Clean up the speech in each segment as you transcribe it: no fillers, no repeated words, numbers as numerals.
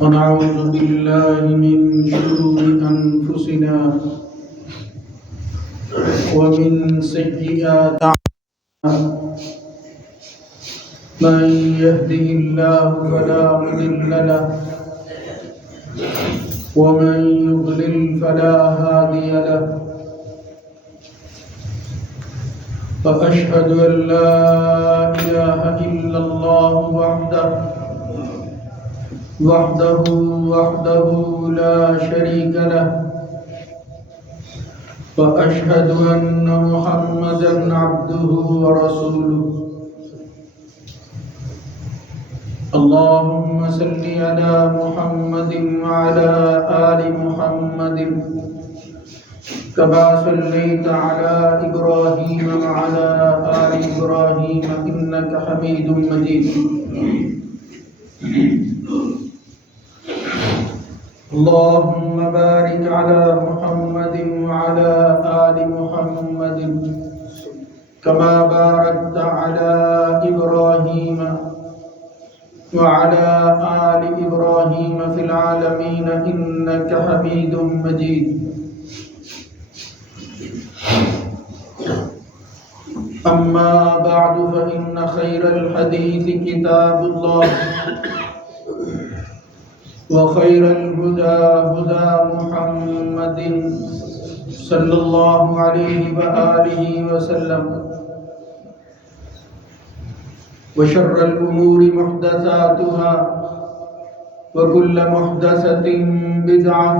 ونعوذ بالله من شرور أنفسنا ومن سيئات أعمالنا من يهده الله فلا مضل له ومن يضلل فلا هادي له وأشهد أن لا إله إلا الله وحده لا شريك له وأشهد أن محمدا عبده ورسوله اللهم صل على محمد وعلى آل محمد كما صليت على إبراهيم وعلى آل إبراهيم إنك حميد مجيد اللهم بارك على محمد وعلى آل محمد كما باركت على إبراهيم وعلى آل إبراهيم في العالمين إنك حميد مجيد أما بعد فإن خير الحديث كتاب الله وخير الهدى هدى محمد صلى الله عليه وآله وسلم وشر الأمور محدثاتها وكل محدثة بدعة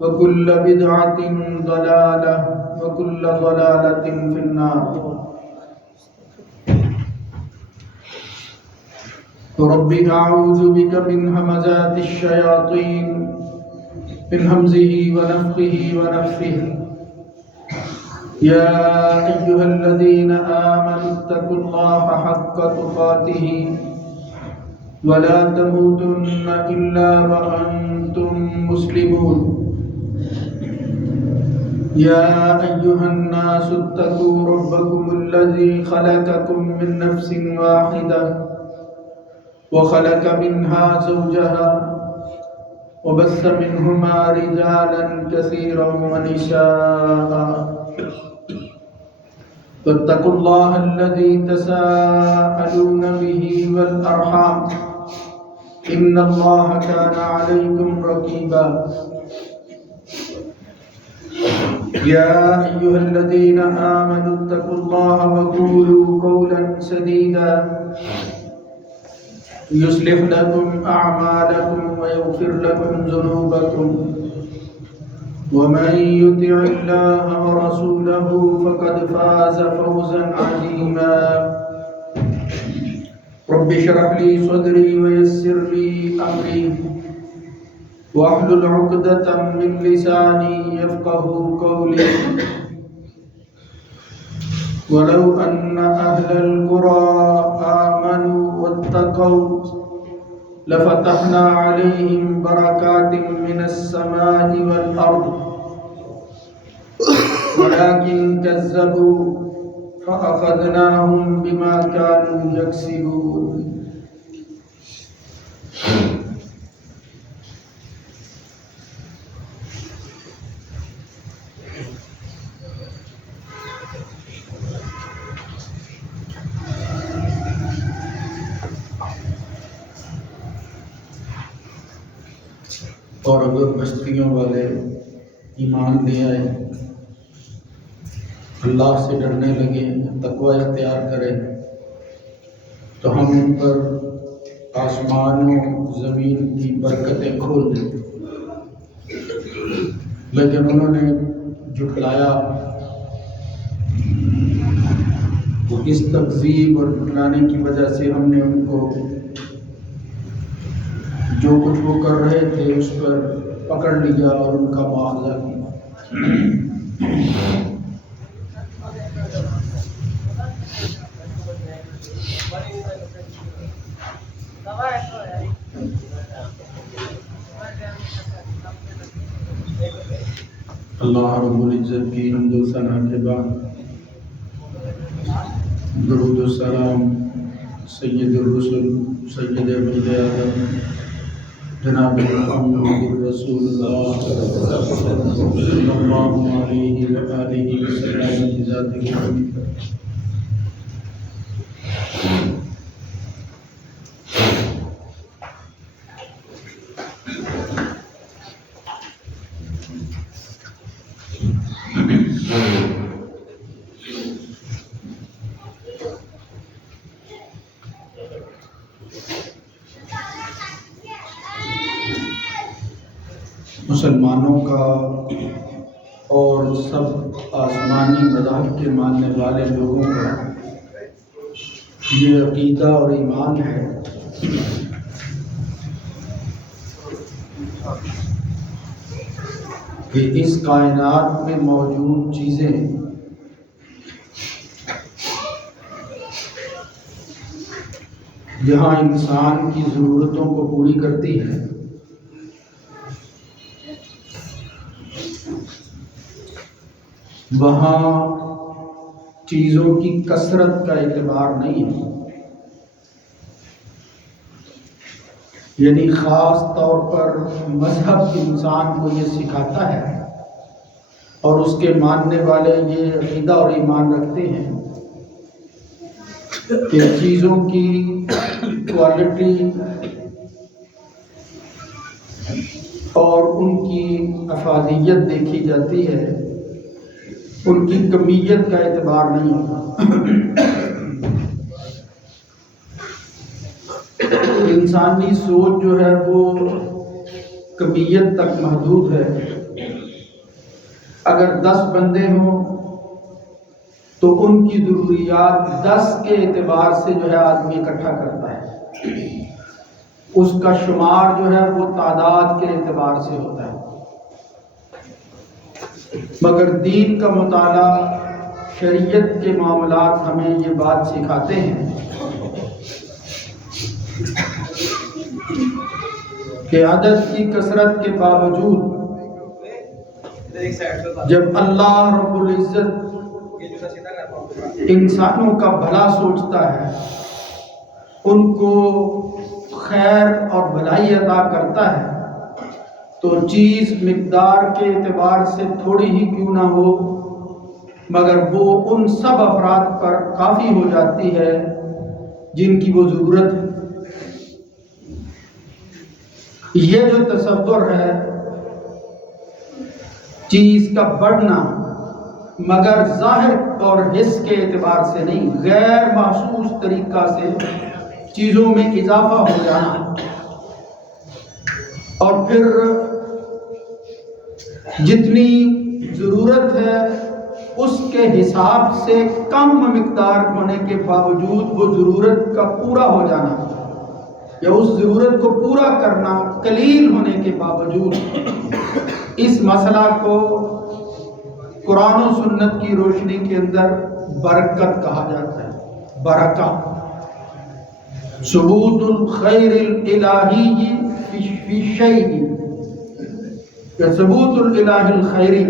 وكل بدعة ضلالة وكل ضلالة في النار رب أعوذ بك من همزات الشياطين من همزه ونفخه ونفثه يا أيها الذين آمنوا اتقوا الله حق تقاته ولا تموتن إلا وأنتم مسلمون يا أيها الناس اتقوا ربكم الذي خلقكم من نفس واحدة وخلق منها زوجها وبث منهما رجالا كثيرا ونساء واتقوا الله الذي تساءلون به والأرحام إن الله كان عليكم رقيبا يا أيها الذين آمنوا اتقوا الله وقولوا قولا سديدا يصلح لكم أعمالكم ويغفر لكم ذنوبكم ومن يطع الله ورسوله فقد فاز فوزا عظيما رب اشرح لي صدري ويسر لي أمري واحلل عقدة من لساني يفقه قولي ولو أن أهل القرى آمنوا واتقوا لفتحنا عليهم بركات من السماء والأرض ولكن كذبوا فأخذناهم بما كانوا يكسبون اور اگر بستیوں والے ایمان لے آئے اللہ سے ڈرنے لگے تقوی اختیار کرے تو ہم ان پر آسمانوں زمین کی برکتیں کھول دیں لیکن انہوں نے جھٹلایا تو اس تکذیب اور جھٹلانے کی وجہ سے ہم نے ان کو جو کچھ وہ کر رہے تھے اس پر پکڑ لیا اور ان کا مواخذہ کیا اللہ رب العزت کی حمد و ثنا کے بعد درود و سلام سید الرسل سید ولد آدم جناب محمد رسول اللہ صلی اللہ علیہ وآلہ وسلم کی ذات گرامی پر مسلمانوں کا اور سب آسمانی مذاہب کے ماننے والے لوگوں کا یہ عقیدہ اور ایمان ہے کہ اس کائنات میں موجود چیزیں جہاں انسان کی ضرورتوں کو پوری کرتی ہے، وہاں چیزوں کی کثرت کا اعتبار نہیں ہے، یعنی خاص طور پر مذہب انسان کو یہ سکھاتا ہے اور اس کے ماننے والے یہ عقیدہ اور ایمان رکھتے ہیں کہ چیزوں کی کوالٹی اور ان کی افادیت دیکھی جاتی ہے، ان کی کمیت کا اعتبار نہیں ہوتا۔ انسانی سوچ جو ہے وہ کمیت تک محدود ہے۔ اگر 10 بندے ہوں تو ان کی ضروریات 10 کے اعتبار سے جو ہے آدمی اکٹھا کرتا ہے، اس کا شمار جو ہے وہ تعداد کے اعتبار سے ہوتا ہے۔ مگر دین کا مطالعہ، شریعت کے معاملات ہمیں یہ بات سکھاتے ہیں کہ عدد کی کثرت کے باوجود جب اللہ رب العزت انسانوں کا بھلا سوچتا ہے، ان کو خیر اور بھلائی عطا کرتا ہے، تو چیز مقدار کے اعتبار سے تھوڑی ہی کیوں نہ ہو مگر وہ ان سب افراد پر کافی ہو جاتی ہے جن کی وہ ضرورت ہے۔ یہ جو تصور ہے چیز کا بڑھنا مگر ظاہر اور حس کے اعتبار سے نہیں، غیر محسوس طریقہ سے چیزوں میں اضافہ ہو جانا، اور پھر جتنی ضرورت ہے اس کے حساب سے کم مقدار ہونے کے باوجود وہ ضرورت کا پورا ہو جانا یا اس ضرورت کو پورا کرنا قلیل ہونے کے باوجود، اس مسئلہ کو قرآن و سنت کی روشنی کے اندر برکت کہا جاتا ہے۔ برکہ ثبوت الخیر الالہی فی شیء یا ثبوت الالہ الخیری،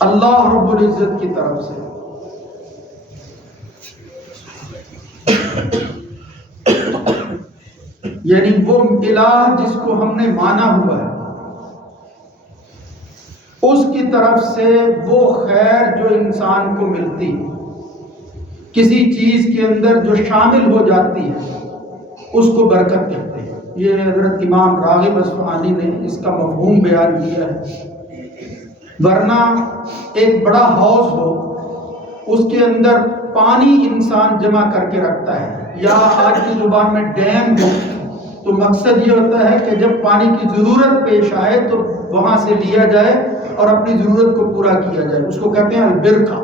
اللہ رب العزت کی طرف سے یعنی وہ الہ جس کو ہم نے مانا ہوا ہے، اس کی طرف سے وہ خیر جو انسان کو ملتی، کسی چیز کے اندر جو شامل ہو جاتی ہے اس کو برکت کہتے ہیں۔ یہ حضرت امام راغب اصفہانی نے اس کا مفہوم بیان کیا ہے۔ ورنہ ایک بڑا حوض ہو، اس کے اندر پانی انسان جمع کر کے رکھتا ہے، یا آج کی زبان میں ڈیم ہو، تو مقصد یہ ہوتا ہے کہ جب پانی کی ضرورت پیش آئے تو وہاں سے لیا جائے اور اپنی ضرورت کو پورا کیا جائے، اس کو کہتے ہیں البرکہ،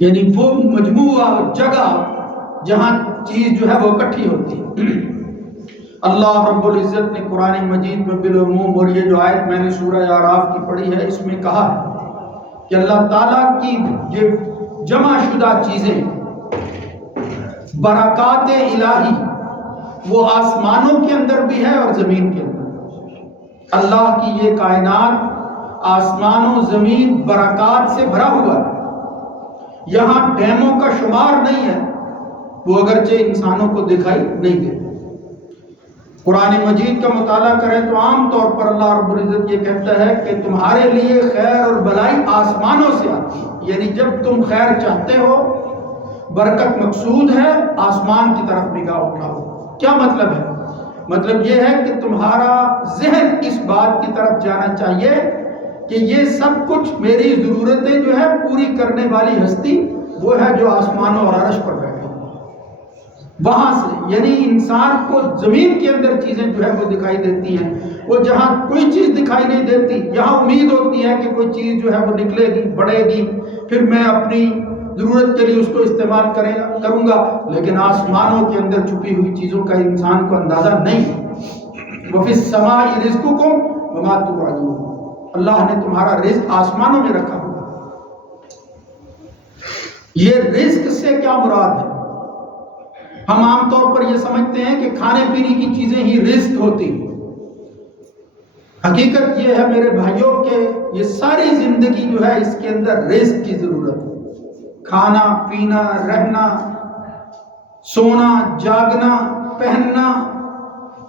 یعنی وہ مجموعہ جگہ جہاں چیز جو ہے وہ اکٹھی ہوتی ہے۔ اللہ رب العزت نے قرآن مجید میں بالعموم، اور یہ جو آیت میں نے سورہ اعراف کی پڑھی ہے اس میں کہا ہے کہ اللہ تعالیٰ کی یہ جمع شدہ چیزیں برکات الہی وہ آسمانوں کے اندر بھی ہے اور زمین کے اندر۔ اللہ کی یہ کائنات آسمان و زمین برکات سے بھرا ہوا ہے، یہاں ڈیموں کا شمار نہیں ہے، وہ اگرچہ انسانوں کو دکھائی نہیں دیتے۔ قرآن مجید کا مطالعہ کریں تو عام طور پر اللہ رب العزت یہ کہتا ہے کہ تمہارے لیے خیر اور بلائی آسمانوں سے آتی ہے، یعنی جب تم خیر چاہتے ہو، برکت مقصود ہے، آسمان کی طرف نگاہ اٹھاؤ۔ کیا مطلب ہے؟ مطلب یہ ہے کہ تمہارا ذہن اس بات کی طرف جانا چاہیے کہ یہ سب کچھ میری ضرورتیں جو ہے پوری کرنے والی ہستی وہ ہے جو آسمانوں اور عرش پر بیٹھے، وہاں سے یعنی انسان کو زمین کے اندر چیزیں جو ہے وہ دکھائی دیتی ہیں، وہ جہاں کوئی چیز دکھائی نہیں دیتی یہاں امید ہوتی ہے کہ کوئی چیز جو ہے وہ نکلے گی، بڑھے گی، پھر میں اپنی ضرورت کے لیے اس کو استعمال کروں گا، لیکن آسمانوں کے اندر چھپی ہوئی چیزوں کا انسان کو اندازہ نہیں۔ وَفِي السَّمَاءِ رِزْقُكُمْ وَمَا تُوعَدُونَ، اللہ نے تمہارا رزق آسمانوں میں رکھا ہوا۔ یہ رزق سے کیا مراد ہے؟ ہم عام طور پر یہ سمجھتے ہیں کہ کھانے پینے کی چیزیں ہی رزق ہوتی، حقیقت یہ ہے میرے بھائیوں کہ یہ ساری زندگی جو ہے اس کے اندر رزق کی ضرورت ہے۔ کھانا پینا، رہنا، سونا، جاگنا، پہننا،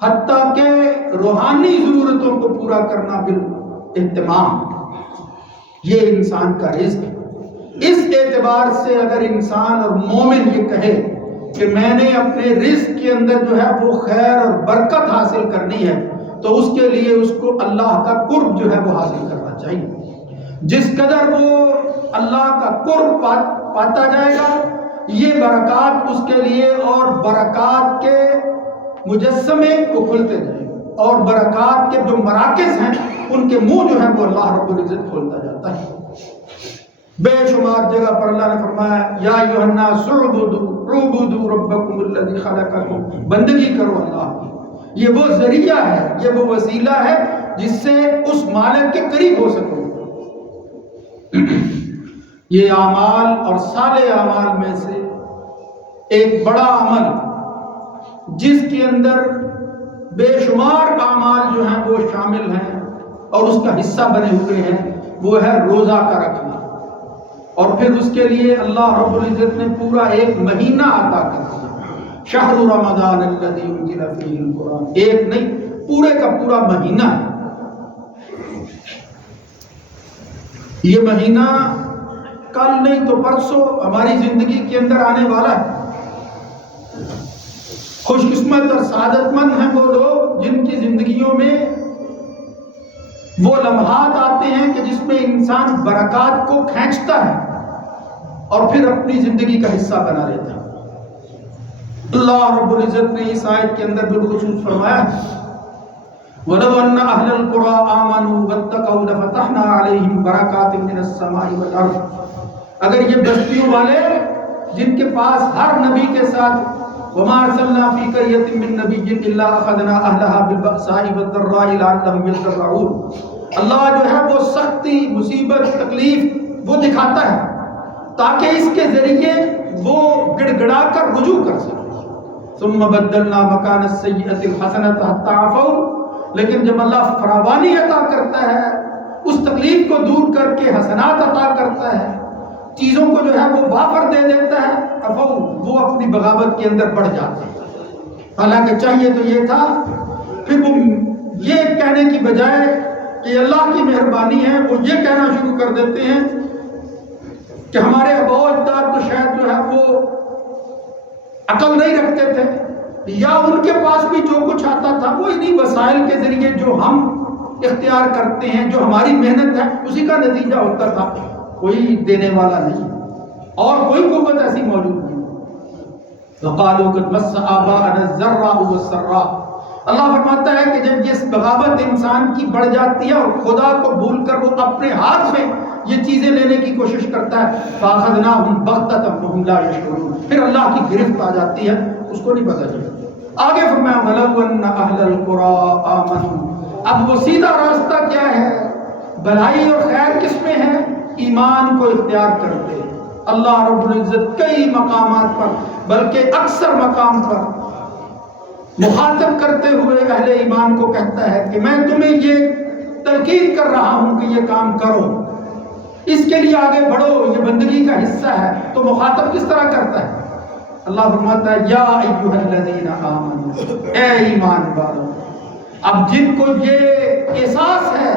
حتیٰ کہ روحانی ضرورتوں کو پورا کرنا بالاہتمام، یہ انسان کا رزق ہے۔ اس اعتبار سے اگر انسان اور مومن یہ کہے کہ میں نے اپنے رزق کے اندر جو ہے وہ خیر اور برکت حاصل کرنی ہے تو اس کے لیے اس کو اللہ کا قرب جو ہے وہ حاصل کرنا چاہیے۔ جس قدر وہ اللہ کا قرب پاتا جائے گا یہ برکات اس کے لیے اور برکات کے مجسمے کو کھلتے جائیں گے، اور برکات کے جو مراکز ہیں ان کے منہ جو ہے وہ اللہ رب العزت کھولتا جاتا ہے۔ بے شمار جگہ پر اللہ نے فرمایا یا ایھا الناس اعبدوا ربکم الذی خلقکم، بندگی کرو اللہ کی، یہ وہ ذریعہ ہے، یہ وہ وسیلہ ہے جس سے اس مالک کے قریب ہو سکو۔ یہ اعمال اور صالح اعمال میں سے ایک بڑا عمل جس کے اندر بے شمار اعمال جو ہیں وہ شامل ہیں اور اس کا حصہ بنے ہوئے ہیں وہ ہے روزہ کا رکھنا، اور پھر اس کے لیے اللہ رب العزت نے پورا ایک مہینہ عطا کر دیا، شہر رمضان الذی انزل فیہ القرآن، ایک نہیں پورے کا پورا مہینہ۔ یہ مہینہ کل نہیں تو پرسوں ہماری زندگی کے اندر آنے والا ہے۔ خوش قسمت اور سعادت مند ہیں وہ لوگ جن کی زندگیوں میں وہ لمحات آتے ہیں کہ جس میں انسان برکات کو کھینچتا ہے اور پھر اپنی زندگی کا حصہ بنا لیتا ہے۔ اللہ رب العزت نے اس آیت کے اندر بالخصوص فرمایا وَلَوْ أَنَّ أَهْلَ الْقُرَىٰ آمَنُوا وَاتَّقَوْا لَفَتَحْنَا عَلَيْهِمْ بَرَكَاتٍ مِّنَ السَّمَاءِ وَالْأَرْضِ، اگر یہ بستیوں والے جن کے پاس ہر نبی کے ساتھ وَمَا أَرْسَلْنَا فِي قَرْيَةٍ مِّن نَّبِيٍّ إِلَّا أَخَذْنَا أَهْلَهَا بِالْبَأْسَاءِ وَالضَّرَّاءِ لَعَلَّهُمْ يَضَّرَّعُونَ، اللہ جو ہے وہ سختی، مصیبت، تکلیف وہ دکھاتا ہے تاکہ اس کے ذریعے وہ گڑ گڑا کر رجوع کر سکے۔ ثم بدلنا مکان السیئۃ الحسنۃ حتی عفوا، لیکن جب اللہ فراوانی عطا کرتا ہے اس تکلیف کو دور کر کے حسنات عطا کرتا ہے، چیزوں کو جو ہے وہ وافر دے دیتا ہے، عفوا وہ اپنی بغاوت کے اندر بڑھ جاتے ہیں۔ حالانکہ چاہیے تو یہ تھا، پھر وہ یہ کہنے کی بجائے کہ اللہ کی مہربانی ہے وہ یہ کہنا شروع کر دیتے ہیں کہ ہمارے آباء و اجداد تو شاید جو ہے وہ عقل نہیں رکھتے تھے، یا ان کے پاس بھی جو کچھ آتا تھا وہ انہی وسائل کے ذریعے جو ہم اختیار کرتے ہیں، جو ہماری محنت ہے اسی کا نتیجہ ہوتا تھا، کوئی دینے والا نہیں اور کوئی قوت ایسی موجود نہیں۔ وَقَالُوا قَدْ مَسَّ آبَاءَنَا الضَّرَّاءُ وَالسَّرَّاءُ، اللہ فرماتا ہے کہ جب یہ بغاوت انسان کی بڑھ جاتی ہے اور خدا کو بھول کر وہ اپنے ہاتھ میں یہ چیزیں لینے کی کوشش کرتا ہے، فَأَخَذْنَاهُمْ بَغْتَةً وَهُمْ لَا يَشْعُرُونَ، پھر اللہ کی گرفت آ جاتی ہے، اس کو نہیں پتہ چلتا۔ آگے فرمایا وَلَوْ أَنَّ أَهْلَ الْقُرَىٰ آمَنُوا، اب وہ سیدھا راستہ کیا ہے؟ بھلائی اور خیر کس میں ہے؟ ایمان کو اختیار کرتے۔ اللہ رب العزت کئی مقامات پر بلکہ اکثر مقام پر مخاطب کرتے ہوئے اہل ایمان کو کہتا ہے کہ میں تمہیں یہ تلقین کر رہا ہوں کہ یہ کام کرو، اس کے لیے آگے بڑھو، یہ بندگی کا حصہ ہے، تو مخاطب کس طرح کرتا ہے؟ اللہ فرماتا ہے یا ایھا الذین آمنوا، اے ایمان والو۔ اب جن کو یہ احساس ہے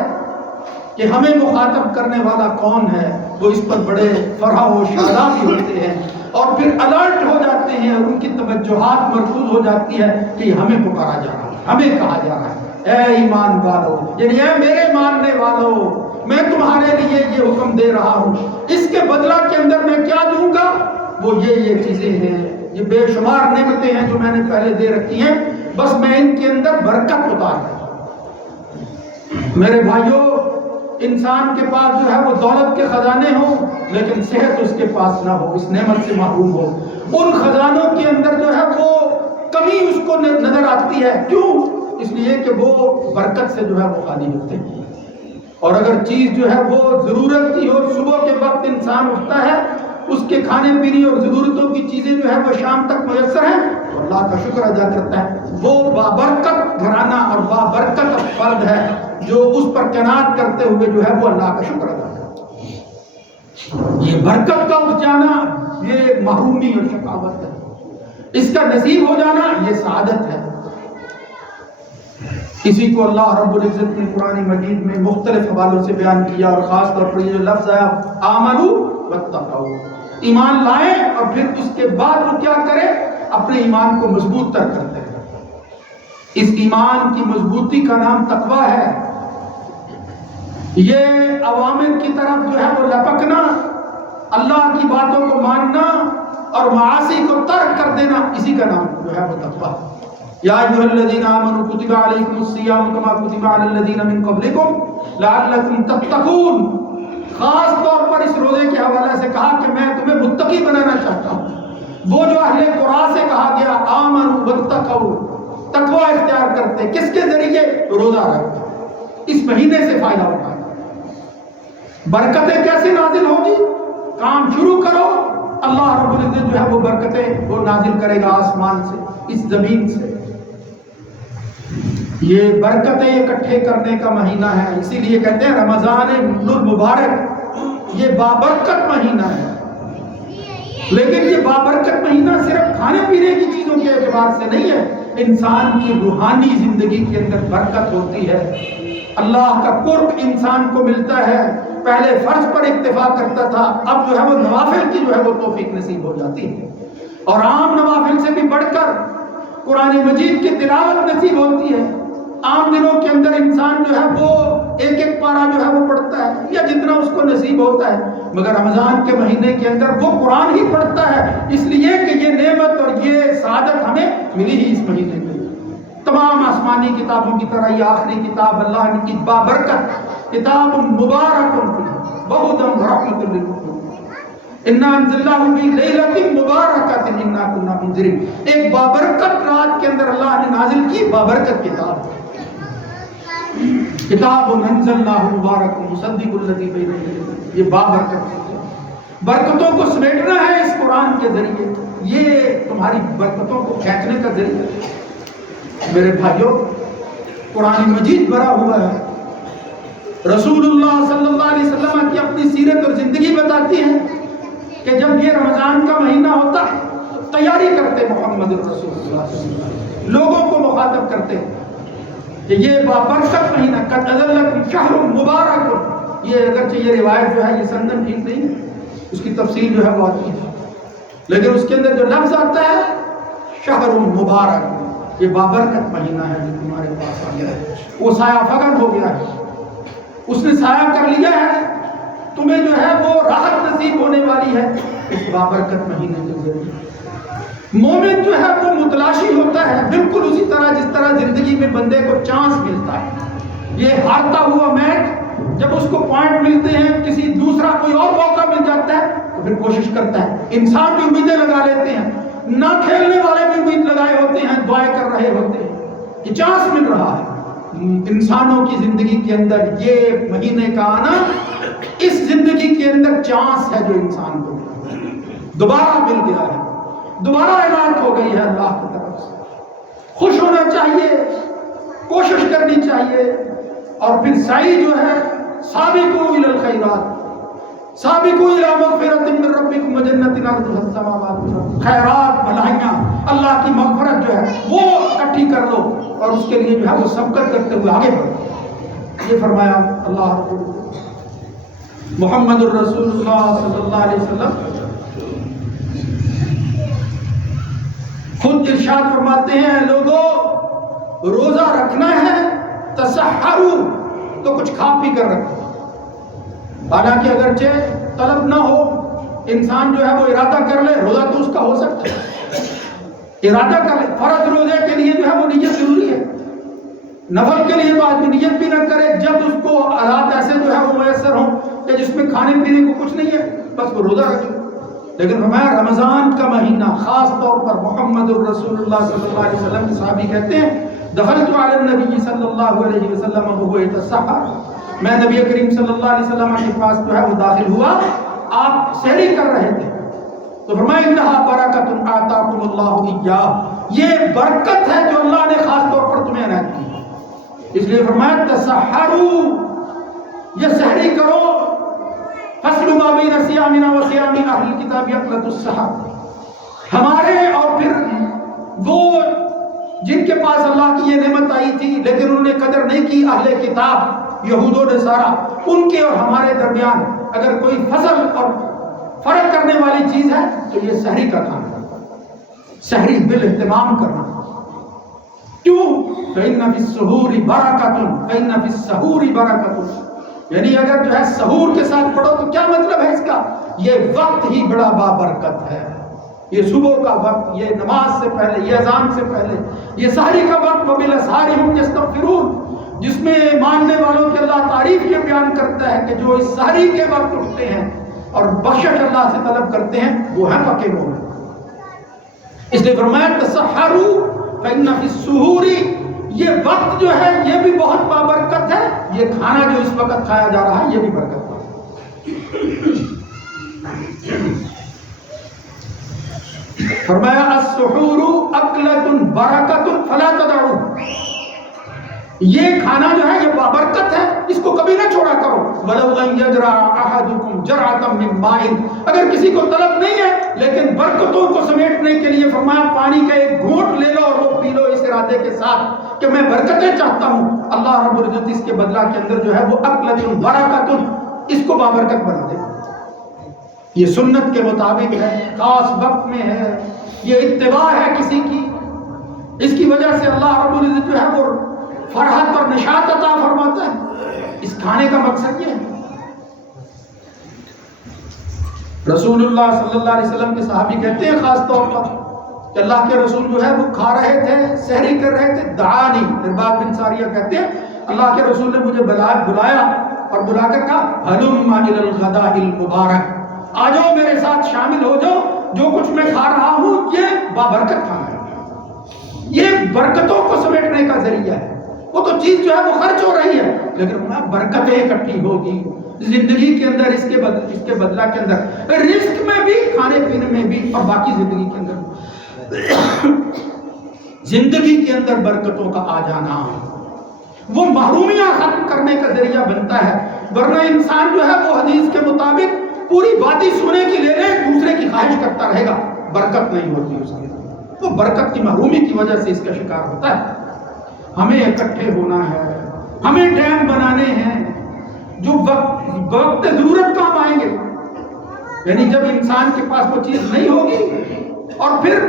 کہ ہمیں مخاطب کرنے والا کون ہے، وہ اس پر بڑے فرح و شاداب ہوتے ہیں اور پھر الرٹ ہو جاتے ہیں، اور ان کی توجہات مرکوز ہو جاتی ہے کہ ہمیں پکارا جا رہا ہے، ہمیں کہا جا رہا ہے اے ایمان والو، یعنی اے میرے ماننے والو، میں تمہارے لیے یہ حکم دے رہا ہوں، اس کے بدلہ کے اندر میں کیا دوں گا؟ وہ یہ چیزیں ہیں، یہ بے شمار نعمتیں ہیں جو میں نے پہلے دے رکھی ہیں، بس میں ان کے اندر برکت اتار دوں۔ میرے بھائیوں، انسان کے پاس جو ہے وہ دولت کے خزانے ہوں، لیکن صحت اس کے پاس نہ ہو، اس نعمت سے محروم ہو، ان خزانوں کے اندر جو ہے وہ کمی اس کو نظر آتی ہے۔ کیوں؟ اس لیے کہ وہ برکت سے جو ہے وہ خالی ہوتے ہیں۔ اور اگر چیز جو ہے وہ ضرورت کی ہو، صبح کے وقت انسان اٹھتا ہے، اس کے کھانے پینے اور ضرورتوں کی چیزیں جو ہے وہ شام تک میسر ہیں، تو اللہ کا شکر ادا کرتا ہے۔ وہ بابرکت گھرانہ اور بابرکت فرد ہے جو اس پر قناعت کرتے ہوئے جو ہے وہ اللہ کا شکر ادا کرتا ہے۔ یہ برکت کا اٹھ جانا یہ محرومی اور شقاوت ہے، اس کا نصیب ہو جانا یہ سعادت ہے۔ اسی کو اللہ رب العزت نے قرآن مجید میں مختلف حوالوں سے بیان کیا، اور خاص طور پر یہ جو لفظ ہے آمنو واتقوا، ایمان لائیں اور پھر اس کے بعد وہ کیا کرے؟ اپنے ایمان کو مضبوط تر کرتے ہیں۔ اس ایمان کی مضبوطی کا نام تقویٰ ہے۔ یہ اوامر کی طرف جو ہے وہ لپکنا، اللہ کی باتوں کو ماننا اور معاصی کو ترک کر دینا، اسی کا نام جو ہے وہ تقویٰ ہے۔ یا ایھا الذین آمنوا کتب علیکم الصیام کما کتب علی الذین من قبلکم لعلکم تتقون۔ خاص طور پر اس روزے کے حوالے سے کہا کہ میں تمہیں متقی بنانا چاہتا ہوں۔ وہ جو اہل قرآن سے کہا گیا آمنوا واتقوا، تقویٰ اختیار کرتے، کس کے ذریعے؟ روزہ رکھتے، اس مہینے سے فائدہ اٹھاتے۔ برکتیں کیسے نازل ہوگی؟ کام شروع کرو، اللہ رب العزت جو ہے وہ برکتیں وہ نازل کرے گا آسمان سے، اس زمین سے۔ یہ برکتیں اکٹھے کرنے کا مہینہ ہے، اسی لیے کہتے ہیں رمضان المبارک، یہ بابرکت مہینہ ہے۔ لیکن یہ بابرکت مہینہ صرف کھانے پینے کی چیزوں کے اعتبار سے نہیں ہے، انسان کی روحانی زندگی کے اندر برکت ہوتی ہے، اللہ کا قرب انسان کو ملتا ہے۔ پہلے فرض پر اکتفا کرتا تھا، اب جو ہے وہ نوافل کی جو ہے وہ توفیق نصیب ہو جاتی ہے، اور عام نوافل سے بھی بڑھ کر قرآن مجید کی تلاوت نصیب ہوتی ہے۔ عام دنوں کے اندر انسان جو ہے وہ ایک ایک پارہ جو ہے وہ پڑھتا ہے، یا جتنا اس کو نصیب ہوتا ہے، مگر رمضان کے مہینے کے اندر وہ قرآن ہی پڑھتا ہے، اس لیے کہ یہ نعمت اور یہ سعادت ہمیں ملی ہی اس مہینے میں۔ تمام آسمانی کتابوں کی طرح یہ آخری کتاب اللہ کی بابرکت کتاب مبارک بہدی ورحمۃ للمؤمنین، انا انزلناہ فی لیلۃ مبارکۃ انا کنا منذرین، ایک بابرکت رات کے اندر اللہ نے نازل کی بابرکت کتاب، کتاب انزلناہ مبارک مصدق الذی بین یدیہ، یہ بابرکت برکتوں کو سمیٹنا ہے اس قرآن کے ذریعے، یہ تمہاری برکتوں کو کھینچنے کا ذریعہ ہے۔ میرے بھائیوں، قرآن مجید بھرا ہوا ہے، رسول اللہ صلی اللہ علیہ وسلم کی اپنی سیرت اور زندگی بتاتی ہے کہ جب یہ رمضان کا مہینہ ہوتا تو تیاری کرتے محمد رسول اللہ صلی اللہ علیہ وسلم، لوگوں کو مخاطب کرتے کہ یہ بابرکت مہینہ قد اذن لکم شہر مبارک، یہ اگرچہ یہ روایت جو ہے یہ سندن ٹھیک نہیں ہے، اس کی تفصیل جو ہے وہ آتی ہے، لیکن اس کے اندر جو لفظ آتا ہے شہر مبارک، یہ بابرکت مہینہ ہے جو تمہارے پاس آ گیا ہے، وہ سایہ فگن ہو گیا ہے، اس نے سایہ کر لیا ہے، تمہیں جو ہے وہ راحت نصیب ہونے والی ہے اس بابرکت مہینے کے ذریعے۔ مومن جو ہے وہ متلاشی ہوتا ہے، بالکل اسی طرح جس طرح زندگی میں بندے کو چانس ملتا ہے، یہ ہارتا ہوا میچ جب اس کو پوائنٹ ملتے ہیں، کسی دوسرا کوئی اور موقع مل جاتا ہے تو پھر کوشش کرتا ہے، انسان بھی امیدیں لگا لیتے ہیں، نہ کھیلنے والے بھی امید لگائے ہوتے ہیں، دعائیں کر رہے ہوتے ہیں کہ چانس مل رہا ہے۔ انسانوں کی زندگی کے اندر یہ مہینے کا آنا، اس زندگی کے اندر چانس ہے جو انسان کو دوبارہ مل گیا ہے، دوبارہ عنایت ہو گئی ہے اللہ کی طرف سے۔ خوش ہونا چاہیے، کوشش کرنی چاہیے، اور پھر سعی جو ہے سابقوا الی الخیرات، سابقوا الی مغفرۃ من ربکم وجنۃ عرضها السماوات والارض، خیرات بھلائیاں اللہ کی مغفرت جو ہے وہ اکٹھی کر لو اور اس کے لیے جو ہے وہ سبقت کرتے ہوئے آگے بڑھو۔ یہ فرمایا اللہ محمد الرسول اللہ صلی اللہ علیہ وسلم خود ارشاد فرماتے ہیں لوگوں روزہ رکھنا ہے تسحروا تو کچھ کھا پی کر رکھو، حالانکہ اگرچہ طلب نہ ہو انسان جو ہے وہ ارادہ کر لے، روزہ تو اس کا ہو سکتا ہے، ارادہ کر لے۔ فرض روزے کے لیے جو ہے وہ نیت ضروری ہے، نفل کے لیے تو آدمی نیت بھی نہ کرے جب اس کو حالات ایسے جو ہے وہ میسر ہوں کہ جس میں کھانے پینے کو کچھ نہیں ہے بس وہ روزہ رکھے۔ لیکن فرمایا رمضان کا مہینہ خاص طور پر محمد الرسول اللہ صلی اللہ علیہ وسلم کے صحابی کہتے ہیں دخلت علی النبی صلی اللہ علیہ وسلم وهو يتسحر، میں نبی کریم صلی اللہ علیہ وسلم کے پاس جو ہے وہ داخل ہوا، آپ سحری کر رہے تھے، تو فرمایا انہا برکۃ آتاکم اللہ ایاہ، یہ برکت ہے جو اللہ نے خاص طور پر تمہیں عنایت کی، اس لیے فرمایا تسحروا، یہ سحری کرو، فصل ما بین صیامنا و صیام اہل الکتاب اکلۃ السحر، ہمارے اور پھر وہ جن کے پاس اللہ کی یہ نعمت آئی تھی لیکن انہوں نے قدر نہیں کی، اہل کتاب یہود و نصارہ، ان کے اور ہمارے درمیان اگر کوئی فصل اور فرق کرنے والی چیز ہے تو یہ سحری کا کھانا، سحری بالاہتمام کرنا۔ کیوں؟ فإن فی السحور برکۃ، فإن فی السحور برکۃ، یعنی اگر جو ہے سحور کے ساتھ پڑھو تو کیا مطلب ہے اس کا؟ یہ وقت ہی بڑا بابرکت ہے، یہ صبح کا وقت، یہ نماز سے پہلے، یہ اذان سے پہلے، یہ سحری کا وقت، وبالاسحار هم یستغفرون، جس میں ماننے والوں کی اللہ تعریف یہ بیان کرتا ہے کہ جو اس سحری کے وقت اٹھتے ہیں اور بخشش اللہ سے طلب کرتے ہیں وہ ہیں پکے مومن۔ اس لیے فرمایا تسحروا فإن فی السحور، یہ وقت جو ہے یہ بھی بہت بابرکت ہے، یہ کھانا جو اس وقت کھایا جا رہا ہے یہ بھی برکت ہے۔ فرمایا السحور اکلۃ برکۃ فلا تدعوا، یہ کھانا جو ہے یہ بابرکت ہے، اس کو کبھی نہ چھوڑا کرو۔ ولو ان یجرع احدکم جرعۃ من ماء، اگر کسی کو طلب نہیں ہے لیکن برکتوں کو سمیٹنے کے لیے فرمایا پانی کا ایک گھونٹ لے لو اور وہ پی لو اس ارادے کے ساتھ کہ میں برکتیں چاہتا ہوں، اللہ رب العزت اس کے بدلہ کے اندر جو ہے وہ اکلۃ برکۃ، اس کو بابرکت بنا دے۔ یہ سنت کے مطابق ہے، خاص وقت میں ہے، یہ اتباع ہے کسی کی، اس کی وجہ سے اللہ رب العزت جو ہے وہ فرحت اور نشاط عطا فرماتا ہے۔ اس کھانے کا مقصد یہ ہے۔ رسول اللہ صلی اللہ علیہ وسلم کے صحابی کہتے ہیں خاص طور پر کہ اللہ کے رسول جو ہے وہ کھا رہے تھے، سحری کر رہے تھے، دعانی، ارباد بن ساریہ کہتے ہیں اللہ کے رسول نے مجھے بلایا اور بلا کر کہا ہلم الی الغداء المبارک، آ جاؤ میرے ساتھ شامل ہو جاؤ، جو کچھ میں کھا رہا ہوں یہ بابرکت کھانا ہے، یہ برکتوں کو سمیٹنے کا ذریعہ ہے۔ وہ تو چیز جو ہے وہ خرچ ہو رہی ہے لیکن برکتیں اکٹھی ہوگی زندگی کے اندر، اس کے بدلہ کے اندر، رزق میں بھی، کھانے پینے میں بھی، اور باقی زندگی کے اندر، زندگی کے اندر برکتوں کا آ جانا وہ محرومیاں ختم کرنے کا ذریعہ بنتا ہے۔ ورنہ انسان جو ہے وہ حدیث کے مطابق پوری وادی سونے کی لے لے دوسرے کی خواہش کرتا رہے گا، برکت نہیں ہوتی اس کی، وہ برکت کی محرومی کی وجہ سے اس کا شکار ہوتا ہے۔ ہمیں اکٹھے ہونا ہے، ہمیں ڈیم بنانے ہیں جو وقت ضرورت کام آئیں گے، یعنی جب انسان کے پاس وہ چیز نہیں ہوگی، اور پھر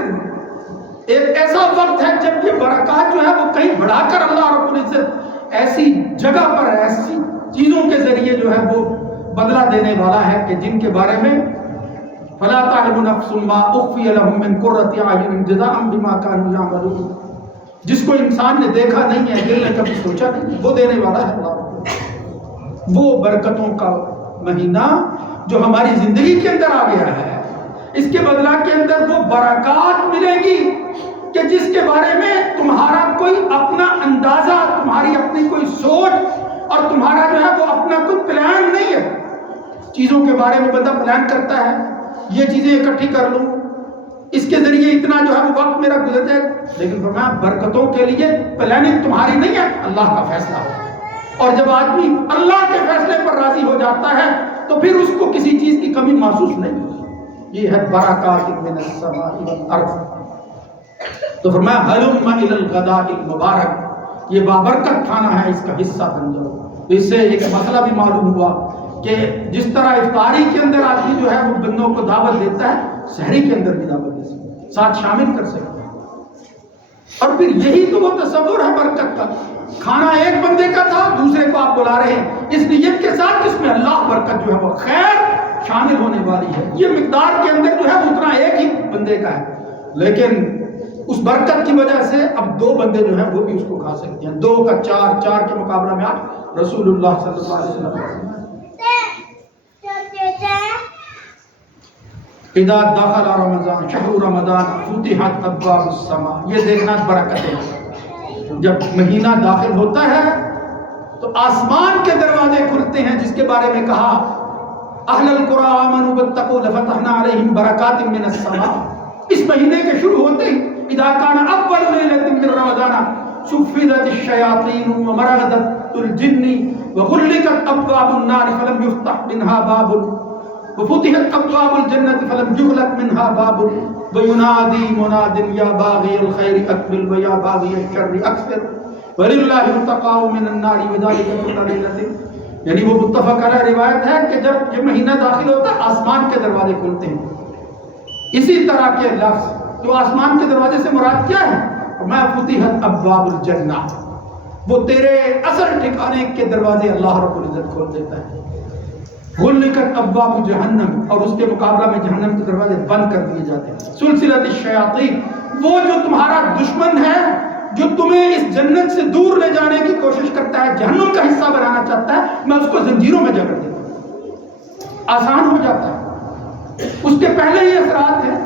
ایک ایسا وقت ہے جب یہ برکات جو ہے وہ کہیں بڑھا کر اللہ رب العزت ایسی جگہ پر ایسی چیزوں کے ذریعے جو ہے وہ بدلہ دینے والا ہے کہ جن کے بارے میں فلا تعلم نفس ما اخفی لهم من قرۃ اعین جزاء بما كانوا يعملون، جس کو انسان نے دیکھا نہیں ہے، دل نے کبھی سوچا نہیں، وہ دینے والا ہے اللہ، وہ برکتوں کا مہینہ جو ہماری زندگی کے اندر آ گیا ہے، اس کے بدلہ کے اندر وہ برکات ملے گی کہ جس کے بارے میں تمہارا کوئی اپنا اندازہ، تمہاری اپنی کوئی سوچ اور تمہارا جو ہے وہ اپنا کوئی پلان نہیں ہے۔ چیزوں کے بارے میں بندہ پلان کرتا ہے، یہ چیزیں اکٹھی کر لوں، اس کے ذریعے اتنا جو ہے وہ وقت میرا گزر جائے، لیکن فرمایا برکتوں کے لیے پلاننگ تمہاری نہیں ہے، اللہ کا فیصلہ ہو، اور جب آدمی اللہ کے فیصلے پر راضی ہو جاتا ہے تو پھر اس کو کسی چیز کی کمی محسوس نہیں ہوتی۔ یہ ہے برکات من السماء والارض۔ تو فرمایا ہلم الی الغداء المبارک، یہ بابرکت کھانا ہے، اس کا حصہ بن جاؤ۔ تو اس سے ایک مسئلہ بھی معلوم ہوا کہ جس طرح افطاری کے اندر آدمی جو ہے وہ بندوں کو دعوت دیتا ہے، سحری کے اندر بھی دعوت دے سکتا ہے، ساتھ شامل کر سکتا ہے۔ اور پھر یہی تو وہ تصور ہے برکت کا، کھانا ایک بندے کا تھا، دوسرے کو آپ بلا رہے ہیں اس نیت کے ساتھ جس میں اللہ برکت جو ہے وہ خیر شامل ہونے والی ہے۔ یہ مقدار کے اندر جو ہے اتنا ایک ہی بندے کا ہے، لیکن اس برکت کی وجہ سے اب دو بندے جو ہیں وہ بھی اس کو کھا سکتے ہیں، دو کا چار، چار کے مقابلہ میں آج رسول اللہ صلی اللہ علیہ وسلم اذا دخل رمضان شہر رمضان فتحت ابواب السماء، یہ دیکھنا برکت ہے، جب مہینہ داخل ہوتا ہے تو آسمان کے دروازے کھلتے ہیں، جس کے بارے میں کہا اہل القری آمنوا واتقوا لفتحنا علیہم برکات من السماء۔ اس مہینے کے شروع ہوتے ہی اذا کان اول لیلۃ من رمضان صفدت الشیاطین ومرضت الجن وغلقت ابواب النار فلم یفتح منها باب وفتحت ابواب الجنة فلم يغلق منها باب وينادي مناد يا باغي الخير اقبل ويا باغي الشر اكثر ولله التقاء من النار وذلك كل ليلة۔ یعنی وہ متفق علیہ روایت ہے کہ جب یہ مہینہ داخل ہوتا ہے آسمان کے دروازے کھلتے ہیں۔ اسی طرح کے لفظ تو آسمان کے دروازے سے مراد کیا ہے؟ میں فتحت ابواب الجنہ، وہ تیرے اصل ٹھکانے کے دروازے اللہ رب العزت کھول دیتا ہے۔ غلقت ابواب جہنم، اور اس کے مقابلہ میں جہنم کے دروازے بند کر دیے جاتے ہیں۔ سلسلۃ الشیاطین، وہ جو تمہارا دشمن ہے، جو تمہیں اس جنت سے دور لے جانے کی کوشش کرتا ہے، جہنم کا حصہ بنانا چاہتا ہے، میں اس کو زنجیروں میں جکڑ دیتا ہوں، آسان ہو جاتا ہے۔ اس کے پہلے ہی اثرات ہیں،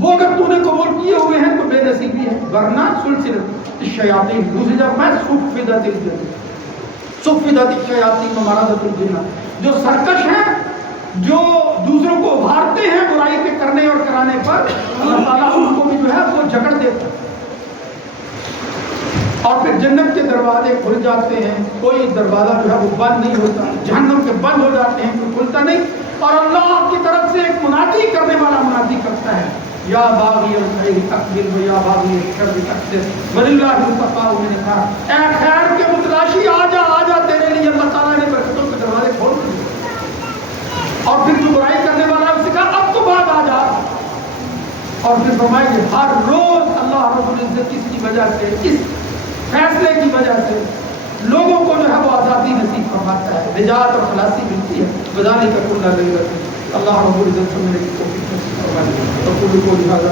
وہ اگر تو نے قبول کیے ہوئے ہیں تو بے نصیبی ہے، ورنہ سلسلۃ الشیاطین۔ دوسری جگہ میں صفدت الجن، صفدت الشیاطین ومرضت الجن، جو سرکش ہیں، جو دوسروں کو ابھارتے ہیں برائی کے کرنے اور کرانے پر، اللہ تعالیٰ ان کو بھی جو ہے وہ جکڑ دیتا ہے، اور پھر جنت کے دروازے کھل جاتے ہیں، کوئی دروازہ جو ہے وہ بند نہیں ہوتا، جہنم کے بند ہو جاتے ہیں، کوئی کھلتا نہیں، اور اللہ کی طرف سے ایک منادی کرنے والا منادی کرتا ہے یا باغی الخیر اقبل و یا باغی الشر اقصر وللہ التقاء من النار۔ اے خیر کے متلاشی آجا آجا، تیرے لیے اللہ تعالیٰ نے برکتوں کے دروازے کھول دیے۔ اور پھر جو برائی کرنے والا ہے اس سے کہا اب تو بعد آ جا، اور پھر فرمایا کہ ہر روز اللہ رب العزت کس کی وجہ سے، اس فیصلے کی وجہ سے لوگوں کو جو ہے وہ آزادی نصیب فرماتا ہے، نجات اور خلاصی ملتی ہے۔ بذالک کل لیلۃ، اللہ رب العزت سے میرے کو توفیق نصیب فرمائے۔ وقولوا قولی ھذا